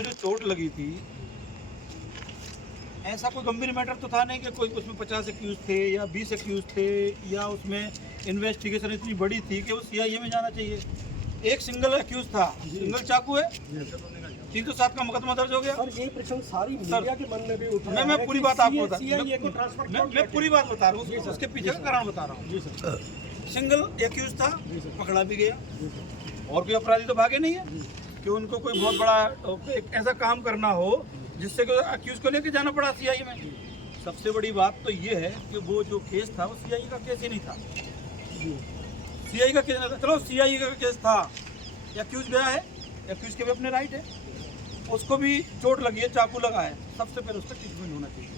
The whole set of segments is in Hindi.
उसको जो चोट लगी थी, ऐसा कोई गंभीर मैटर तो था नहीं कि कोई उसमें 50 एक्यूज थे या 20 एक्यूज थे, या उसमें इन्वेस्टिगेशन इतनी बड़ी थी कि वो सीआईए में जाना चाहिए। एक सिंगल एक्यूज था, सिंगल चाकू है, 307 का मुकदमा दर्ज हो गया। सर ये प्रश्न सारी मीडिया के मन में भी उठ रहा है। मैं पूरी बात आपको मैं पूरी बात बता रहा हूँ, उसके पीछे का कारण बता रहा हूँ। जी सर, सिंगल एक्यूज था, पकड़ा भी गया, और कोई अपराधी तो भागे नहीं है कि उनको कोई बहुत बड़ा एक ऐसा काम करना हो जिससे कि एक्यूज को लेके जाना पड़ा सीआईए में। सबसे बड़ी बात तो ये है कि वो जो केस था वो सीआईए का केस ही नहीं था। सीआईए का केस नहीं था, चलो सीआईए का केस था, एक्यूज गया है, एक्यूज के भी अपने राइट है, उसको भी चोट लगी है, चाकू लगा है, सबसे पहले उसका ट्रीटमेंट होना चाहिए।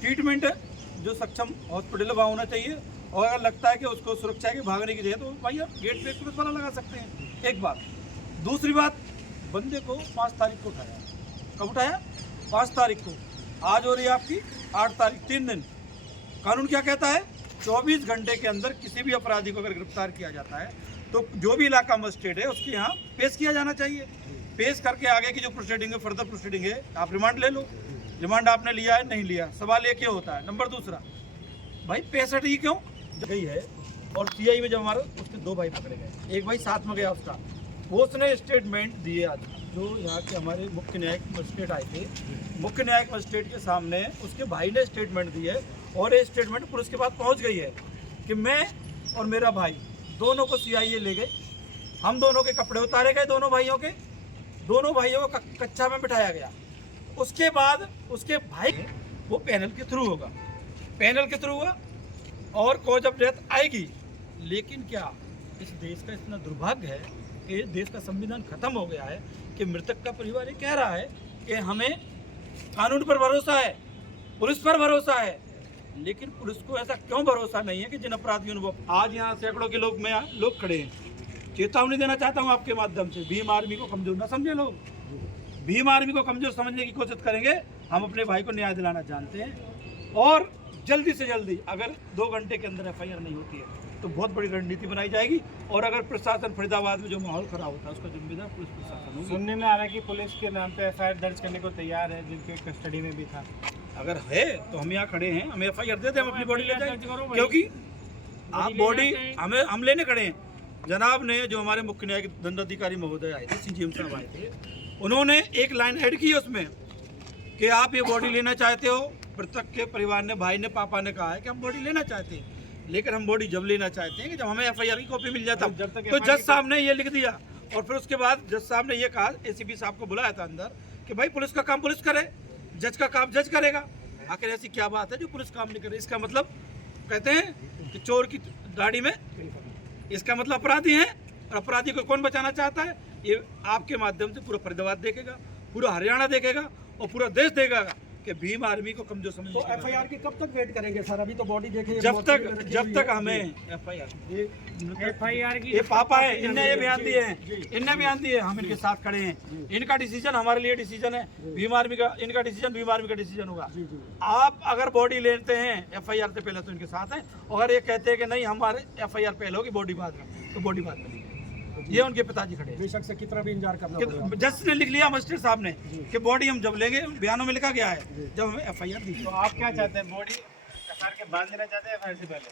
ट्रीटमेंट जो सक्षम हॉस्पिटल वहाँ होना चाहिए, और अगर लगता है कि उसको सुरक्षा है कि भागने की जगह, तो भाई आप गेट पे पुलिस वाला लगा सकते हैं। एक बात। दूसरी बात, बंदे को 5 तारीख को उठाया। कब उठाया? 5 तारीख को। आज हो रही है आपकी 8 तारीख, 3 दिन। कानून क्या कहता है? 24 घंटे के अंदर किसी भी अपराधी को अगर गिरफ्तार किया जाता है तो जो भी इलाका मजिस्ट्रेट है उसके यहाँ पेश किया जाना चाहिए। पेश करके आगे की जो प्रोसीडिंग है, फर्दर प्रोसीडिंग है, आप रिमांड ले लो। रिमांड आपने लिया है, नहीं लिया, सवाल एक ही होता है। नंबर दूसरा, भाई 65 ही क्यों गई है? और सीआई में जब हमारे उसके 2 भाई पकड़े गए, एक भाई साथ में गया उसका, वो उसने स्टेटमेंट दिए। आज जो यहाँ के हमारे मुख्य न्यायिक मजिस्ट्रेट आए थे, मुख्य न्यायिक मजिस्ट्रेट के सामने उसके भाई ने स्टेटमेंट दी है, और ये स्टेटमेंट पुलिस के पास पहुँच गई है कि मैं और मेरा भाई दोनों को सीआईए ले गए, हम दोनों के कपड़े उतारे गए, दोनों भाइयों को कच्चा में बिठाया गया। उसके बाद उसके भाई वो पैनल के थ्रू होगा, पैनल के थ्रू हुआ और कॉज ऑफ डेथ आएगी। लेकिन क्या इस देश का इतना दुर्भाग्य है कि इस देश का संविधान खत्म हो गया है कि मृतक का परिवार ये कह रहा है कि हमें कानून पर भरोसा है, पुलिस पर भरोसा है, लेकिन पुलिस को ऐसा क्यों भरोसा नहीं है कि जिन अपराधियों ने, आज यहाँ सैकड़ों के लोग खड़े हैं। चेतावनी देना चाहता हूँ आपके माध्यम से, भीम आर्मी को कमजोर ना समझे लोग। भीम आर्मी को कमजोर समझने की कोशिश करेंगे, हम अपने भाई को न्याय दिलाना जानते हैं, और जल्दी से जल्दी अगर 2 घंटे के अंदर एफआईआर नहीं होती है तो बहुत बड़ी रणनीति बनाई जाएगी, और अगर प्रशासन फरीदाबाद में जो माहौल खराब होता है उसका जिम्मेदार पुलिस प्रशासन होगी। सुनने में आ रहा है कि पुलिस के नाम पे एफआईआर दर्ज करने को तैयार है, जिनके कस्टडी में भी था। अगर है तो हम यहाँ खड़े हैं, हमें एफआईआर दे दें, हम अपनी बॉडी ले जाएं, क्योंकि आप बॉडी हम लेने खड़े हैं। जनाब ने, जो हमारे मुख्य न्यायिक दंडाधिकारी महोदय आए थे, सीजीएम साहब आए थे, उन्होंने एक लाइन ऐड की उसमें कि आप ये बॉडी लेना चाहते हो। मृतक के परिवार ने, भाई ने, पापा ने कहा है कि हम बॉडी लेना चाहते हैं, लेकिन हम बॉडी जब लेना चाहते हैं कि जब हमें एफआईआर की कॉपी मिल जाता। तो जज साहब ने ये लिख दिया, और फिर उसके बाद जज साहब ने ये कहा, एसीपी साहब को बुलाया था अंदर कि भाई पुलिस का काम पुलिस करे, जज का काम जज करेगा। आखिर ऐसी क्या बात है जो पुलिस काम नहीं करे? इसका मतलब कहते हैं कि चोर की दाढ़ी में, इसका मतलब अपराधी है, और अपराधी को कौन बचाना चाहता है? ये आपके माध्यम से पूरा फरीदाबाद देखेगा, पूरा हरियाणा देखेगा, और पूरा देश देखेगा कि भीम आर्मी को कमजोर समझ। तो एफआईआर की कब तक वेट करेंगे सर? अभी तो बॉडी देखेंगे, जब तक हमें एफआईआर की, ये पापा है, इनने ये बयान दिए हैं, इनने बयान दिए, हम इनके साथ खड़े हैं, इनका डिसीजन हमारे लिए डिसीजन है, भीम आर्मी का, इनका डिसीजन भीम आर्मी का डिसीजन होगा। आप अगर बॉडी लेते हैं एफआईआर से पहले तो इनके साथ हैं, और अगर ये कहते हैं कि नहीं हमारे एफआईआर पहले होगी, बॉडी बाद में, तो बॉडी बाद में। ये उनके पिताजी खड़े हैं। बेशक से कितना भी इंतजार करना पड़ेगा। जज ने लिख लिया मजिस्ट्रेट साहब ने कि बॉडी हम जब लेंगे, बयानों में लिखा गया है, जब हमें एफआईआर दी। तो आप क्या चाहते हैं, बॉडी एफआईआर के बाद लेना चाहते हैं एफआईआर से पहले?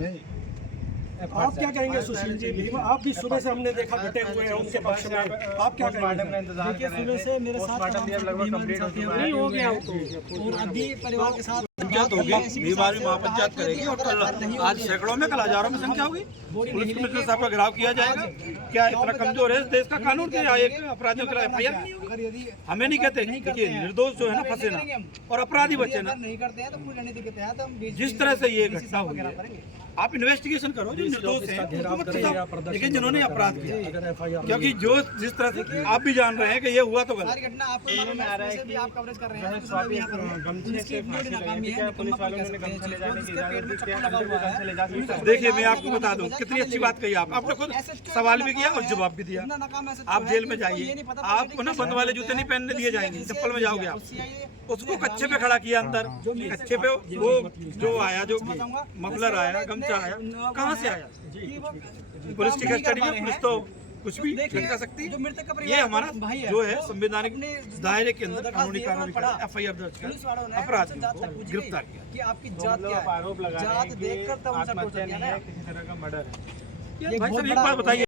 नहीं, आप क्या कहेंगे सुशील जी? भीम, आप भी सुबह से हमने देखा डटे हुए हैं उनके पक्ष में, आप क्या कहेंगे? सुबह से मेरे साथ नहीं हो गया, और अभी परिवार के साथ पंचायत होगी, भीम आर्मी महापंचायत करेगी, और कल आज सैकड़ों में, कल हजारों में संख्या होगी। पुलिस कमिश्नर साहब का घेराव किया जाएगा। क्या इतना कमजोर है देश का कानून के? एक अपराधियों के एफआईआर नहीं होगी? हमें नहीं कहते, देखिए निर्दोष जो है ना फंसे ना, और अपराधी बचे ना। नहीं करते हैं तो पूरी रणनीति के तहत हम जिस तरह से ये घटना हुई है, आप इन्वेस्टिगेशन करो, जो निर्दोष हैं, लेकिन जिन्होंने अपराध किया, क्योंकि जो जिस तरह से आप भी जान रहे हैं कि ये हुआ तो गलत। घटना आपको मालूम है, से भी आप कवरेज कर रहे हैं, पुलिस वालों ने गमछा ले जाने की इजाजत दी, क्या गमछा ले जा सकते हैं? देखिए मैं आपको बता दूं, कितनी अच्छी बात कही आपने खुद सवाल भी किया और जवाब भी दिया। आप जेल में जाइए, आपको ना बंद वाले जूते नहीं पहनने दिए जाएंगे, चप्पल में जाओगे आप। उसको कच्चे पे खड़ा किया अंदर, कच्चे पे वो जो आया, जो मफलर आया, गमछा आया, कहाँ से आया? पुलिस की कस्टडी में। पुलिस तो कुछ भी देखिए, लटका सकती जो है। मृतक का ये परिवार हमारा भाई है, जो है संवैधानिक अपने दायरे के अंदर दरखास्त कानूनी दी, कार्रवाई पढ़ा। कर FIR दर्ज पुलिस वालों कर ने अपराधियों जात को तक पूछ गिरफ्तार किया। कि आपकी तो जात मतलब क्या आप है, आरोप लगा रहे हैं जात कि देखकर तब उनसे आत्महत्या पूछा नहीं गया है, ना। किसी तरह का मर्डर है। ये भाई बहुत साहब एक बड़ा बात बताइए,